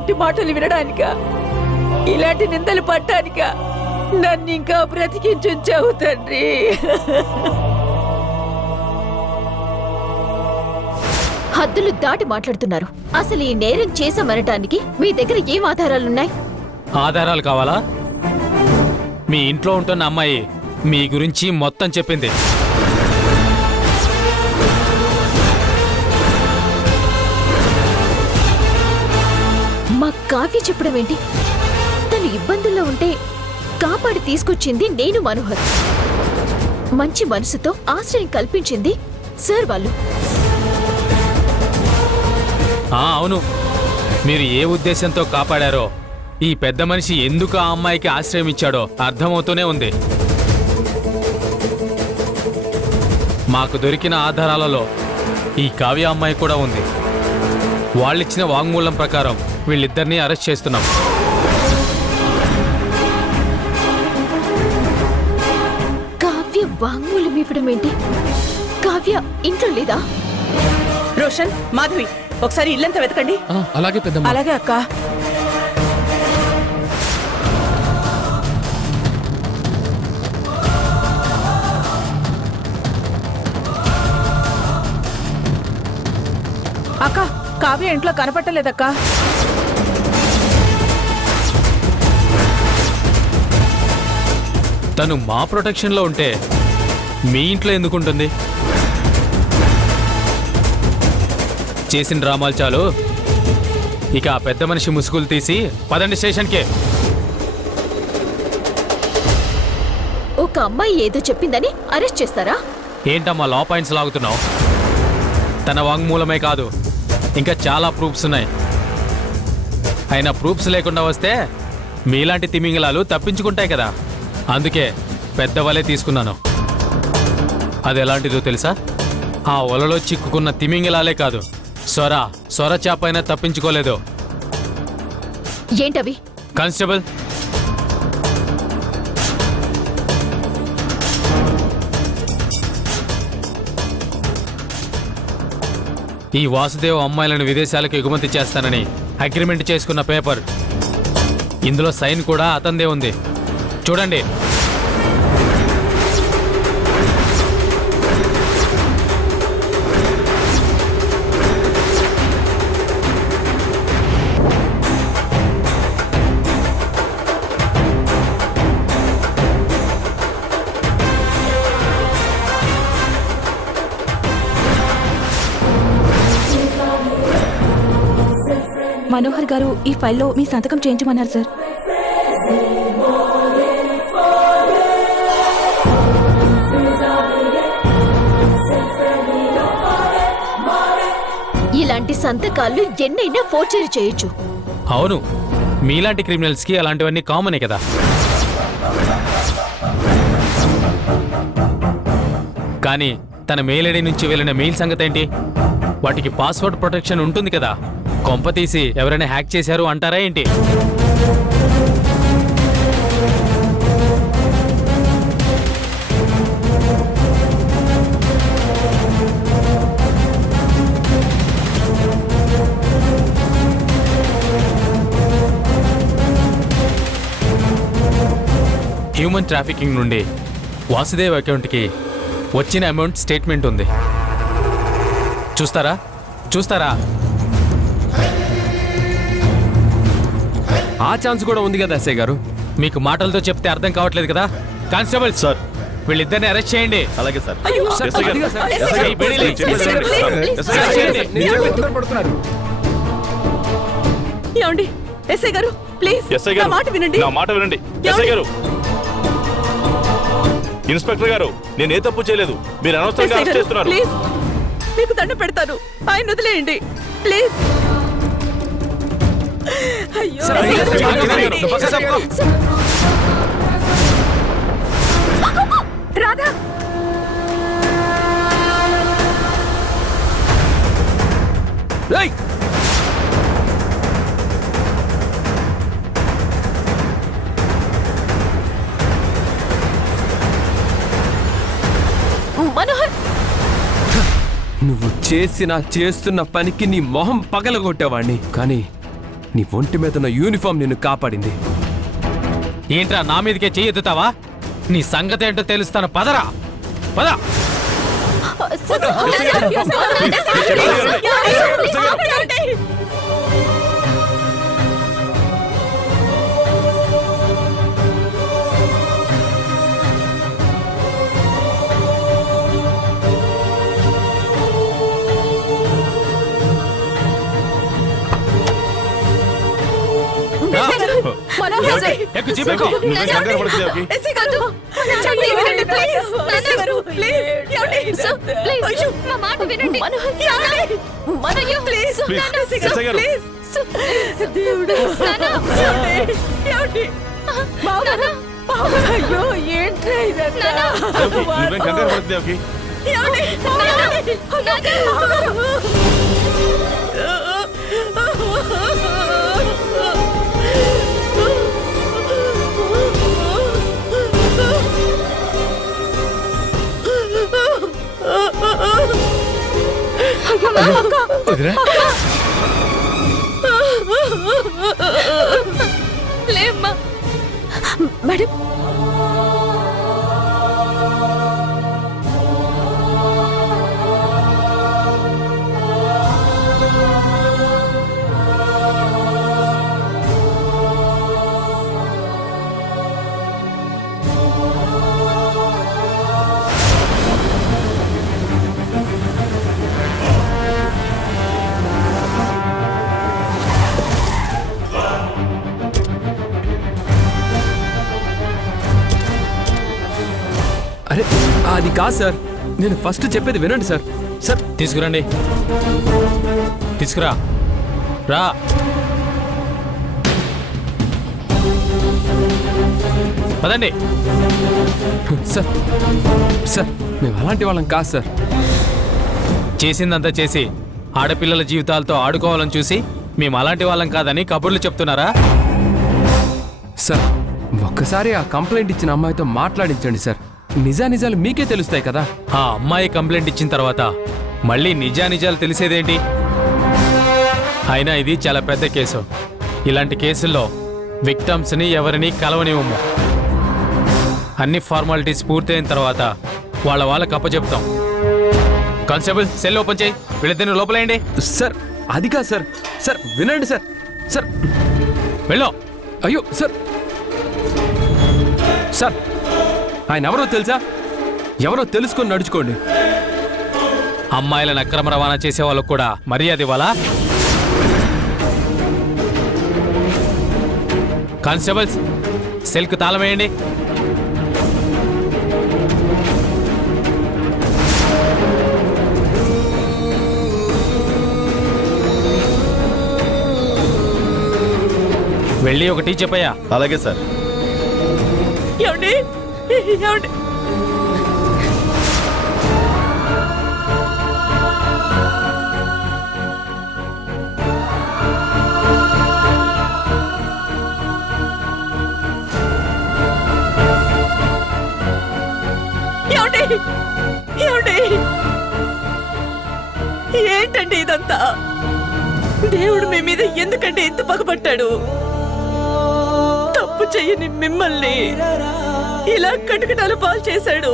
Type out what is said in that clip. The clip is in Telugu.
ఇలాంటి మాటలు వినడానిక, ఇలాంటి నిందలు పడ్డానిక నన్ను ఇంకా బ్రతికించుంచావు తండ్రి. హద్దులు దాటి మాట్లాడుతున్నారు. అసలు ఈ నేరం చేశామనటానికి మీ దగ్గర ఏం ఆధారాలున్నాయి? ఆధారాలు కావాలా? మీ ఇంట్లో ఉంటున్న అమ్మాయి మీ గురించి మొత్తం చెప్పింది. మా కావ్య చెప్పడం ఏంటి? తను ఇబ్బందుల్లో ఉంటే కాపాడి తీసుకొచ్చింది నేను మనోహర్. మంచి మనసుతో ఆశ్రయం కల్పించింది సార్ వాళ్ళు. అవును, మీరు ఏ ఉద్దేశంతో కాపాడారో, ఈ పెద్ద మనిషి ఎందుకు ఆ అమ్మాయికి ఆశ్రయం ఇచ్చాడో అర్థమవుతూనే ఉంది. మాకు దొరికిన ఆధారాలలో ఈ కావ్య అమ్మాయి కూడా ఉంది. వాళ్ళిచ్చిన వాంగ్మూలం ప్రకారం వీళ్ళిద్దరినీ అరెస్ట్ చేస్తున్నాం. కావ్య వాంగ్మూలం ఇవ్వడం ఏంటి? కావ్య ఇంట్లో లేదా? రోషన్, మాధవి, ఒకసారి ఇల్లంతా వెతకండి. అలాగే పెద్దమ్మ. అలాగే అక్క. అక్క, కావ్య ఇంట్లో కనపట్టలేదక్క. తను మా ప్రొటెక్షన్లో ఉంటే మీ ఇంట్లో ఎందుకుంటుంది? చేసిన డ్రామాలు చాలు. ఇక ఆ పెద్ద మనిషి ముసుగులు తీసి పదండి స్టేషన్కే. ఒక అమ్మాయి ఏదో చెప్పిందని అరెస్ట్ చేస్తారా? ఏంటమ్మా లా పాయింట్స్ లాగుతున్నావు? తన వాంగ్మూలమే కాదు, ఇంకా చాలా ప్రూఫ్స్ ఉన్నాయి. అయినా ప్రూఫ్స్ లేకుండా వస్తే మీలాంటి తిమింగలాలు తప్పించుకుంటాయి కదా. అందుకే పెద్ద వలే తీసుకున్నాను. అది ఎలాంటిదో తెలుసా? ఆ వలలో చిక్కుకున్న తిమింగలాలే కాదు, సొర చేపైనా తప్పించుకోలేదు. ఏంటవి? కానిస్టేబుల్, ఈ వాసుదేవ్ అమ్మాయిలను విదేశాలకు ఎగుమతి చేస్తానని అగ్రిమెంట్ చేసుకున్న పేపర్, ఇందులో సైన్ కూడా అతందే ఉంది. చూడండి. మనోహర్ గారు ఈ ఫైల్లో మీ సంతకం చేయించమన్నారు సార్. ఇలాంటి సంతకాలు ఎన్నైనా ఫోర్జరీ చేయొచ్చు. అవును, మీలాంటి క్రిమినల్స్కి అలాంటివన్నీ కామనే కదా. కానీ తన మెయిల్ ఐడి నుంచి వెళ్ళిన మెయిల్ సంగతి ఏంటి? వాటికి పాస్వర్డ్ ప్రొటెక్షన్ ఉంటుంది కదా. కొంప తీసి ఎవరైనా హ్యాక్ చేశారు అంటారా ఏంటి? హ్యూమన్ ట్రాఫికింగ్ నుండి వాసుదేవ్ అకౌంట్కి వచ్చిన అమౌంట్ స్టేట్మెంట్ ఉంది. చూస్తారా? ఆ ఛాన్స్ కూడా ఉంది కదా ఎస్ఐ గారు. మీకు మాటలతో చెప్తే అర్థం కావట్లేదు కదా. కానిస్టేబుల్ సార్, వీళ్ళిద్దరిని అరెస్ట్ చేయండి. అలాగే సార్. ఏమండి ఎస్ఐ గారు, ప్లీజ్ నా మాట వినండి. నా మాట వినండి ఎస్ఐ గారు. ఇన్స్పెక్టర్ గారు, నేను ఏ తప్పు చేయలేదు. మీరు అనవసరంగా అరెస్ట్ చేస్తున్నారు. ప్లీజ్, మీకు దండ పెడతాను, ఆయన వదిలేయండి ప్లీజ్. అయ్యో రాధా, మనోహర్, నువ్వు చేస్తున్న పనికి నీ మొహం పగలగొట్టేవాణ్ణి. కానీ నీ ఒంటి మీద ఉన్న యూనిఫామ్ నిన్ను కాపాడింది. ఏంట్రా నా మీదకే చెయ్యెత్తుతావా? నీ సంగతి ఏంటో తెలుస్తాను. పదరా పద. ఎక్కు, జీప్ ఎక్కు. నువ్వేం కంగారు పడకు దేవకి. ప్లీజ్, ఎస్ఐ గారు. అయ్యో ఏంట్రా ఇదంతా? దేవకి, నువ్వేం కంగారు పడకు దేవకి. వదినా, లేమ్మా. మేడం అరే అది కాదు సార్, నేను ఫస్ట్ చెప్పేది వినండి సార్. సార్ తీసుకురండి, తీసుకురా. రా. పదండి. సార్ సార్ మేము అలాంటి వాళ్ళం కాదు సార్. చేసిందంతా చేసి ఆడపిల్లల జీవితాలతో ఆడుకోవాలని చూసి మేము అలాంటి వాళ్ళం కాదని కబుర్లు చెప్తున్నారా? సార్ ఒక్కసారి ఆ కంప్లైంట్ ఇచ్చిన అమ్మాయితో మాట్లాడించండి సార్. నిజానిజాలు మీకే తెలుస్తాయి కదా. ఆ అమ్మాయి కంప్లైంట్ ఇచ్చిన తర్వాత మళ్ళీ నిజానిజాలు తెలిసేదేంటి? అయినా ఇది చాలా పెద్ద కేసు. ఇలాంటి కేసుల్లో విక్టమ్స్ని ఎవరిని కలవనివ్వము. అన్ని ఫార్మాలిటీస్ పూర్తయిన తర్వాత వాళ్ళకి అప్పచెప్తాం. కానిస్టేబుల్, సెల్ ఓపెన్ చేయి. వీళ్ళిద్దరిని లోపలేయండి. సార్ అది కాదు సార్. సార్ వినండి సార్. సార్ వెళ్ళు. అయ్యో సార్. సార్ ఆయన ఎవరో తెలుసా? ఎవరో తెలుసుకొని నడుచుకోండి. అమ్మాయిలను అక్రమ రవాణా చేసే వాళ్ళకు కూడా మర్యాద ఇవ్వాలా? కానిస్టేబుల్స్, సెల్కు తాళం వేయండి. వెళ్ళి ఒక టీ చెప్పయ్యా. అలాగే సార్. ఏమండి ఏమండి ఏమండి ఏంటండి ఇదంతా? దేవుడు మీ మీద ఎందుకంటే ఎంత పగబట్టాడు? తప్పు చెయ్యని మిమ్మల్ని ఇలా కటకటాలు పాలు చేశాడు.